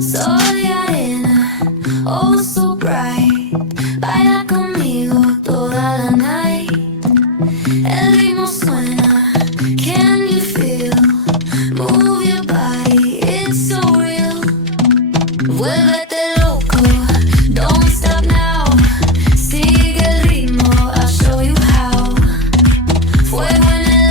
Soy arena, oh so bright. Baila conmigo toda la night. El ritmo suena, can you feel? Move your body, it's so real. Vuélvete loco, don't stop now. Sigue el ritmo, I'll show you how. Fuego en el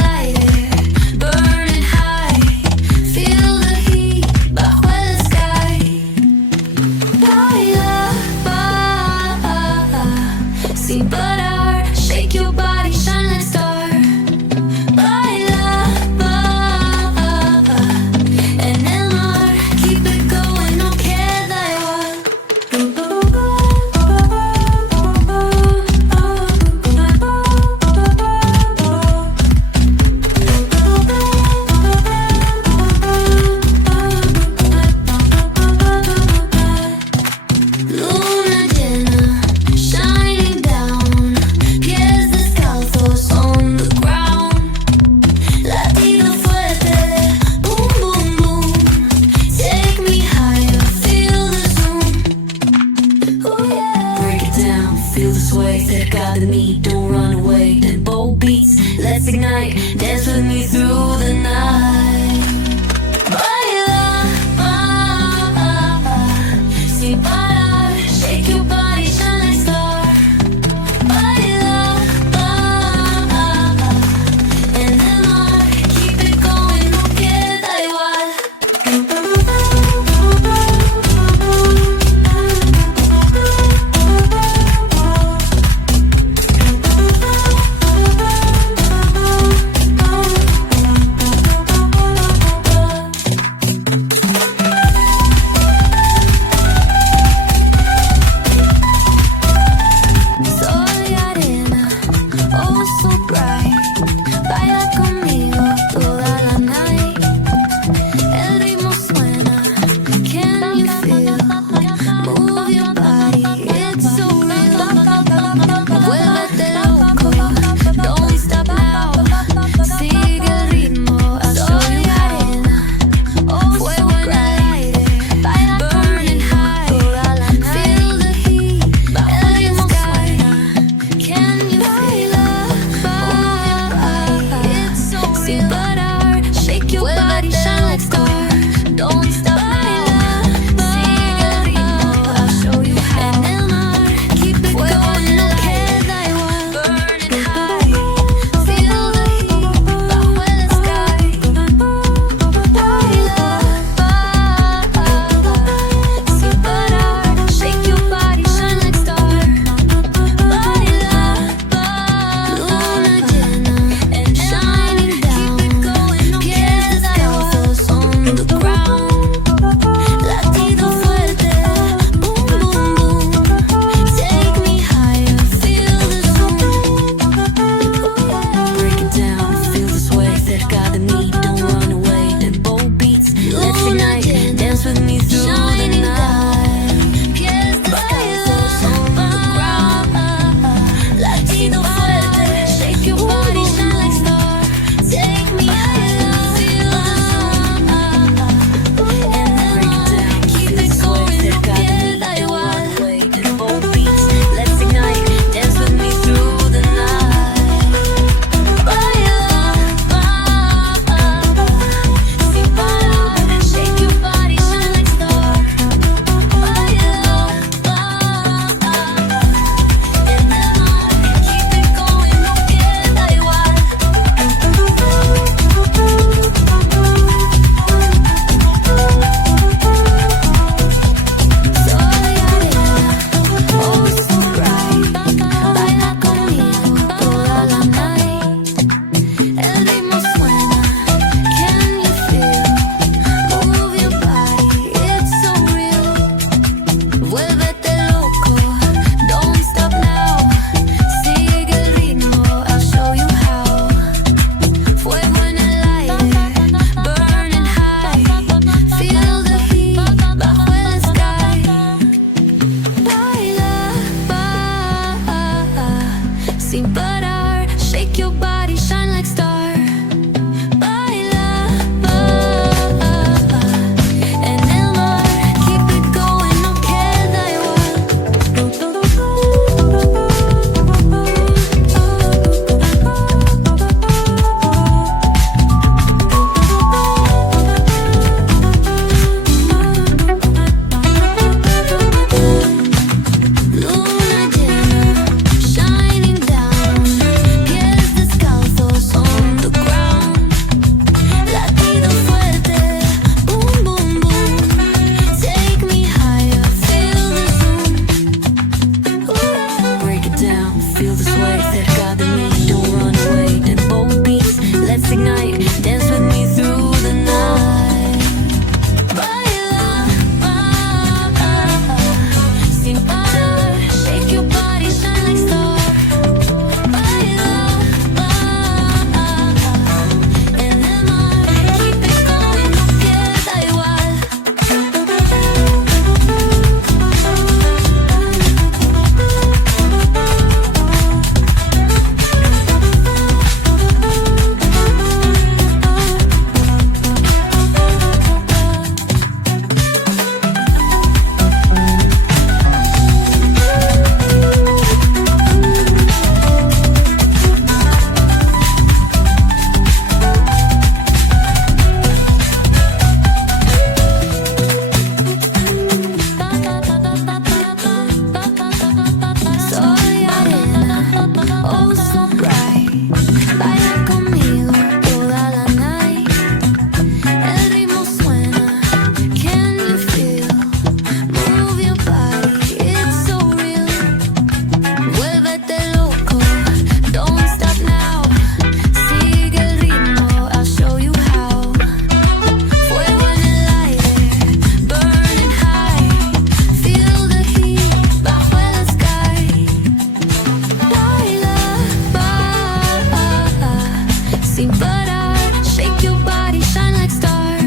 nothing but art. Shake your body, shine like star.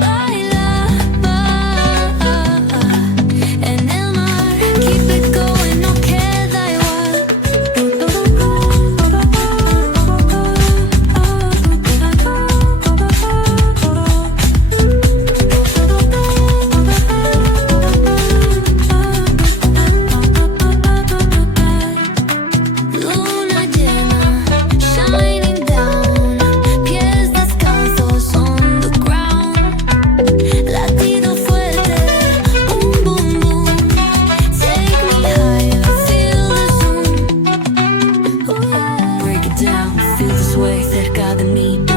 Baila, en el mar. Keep it going, no queda igual. Luna llena, shining down. Pies descalzos on the ground. Latido fuerte, boom, boom, boom. Take me higher, feel the zoom. Break it down, feel this way cerca de mí.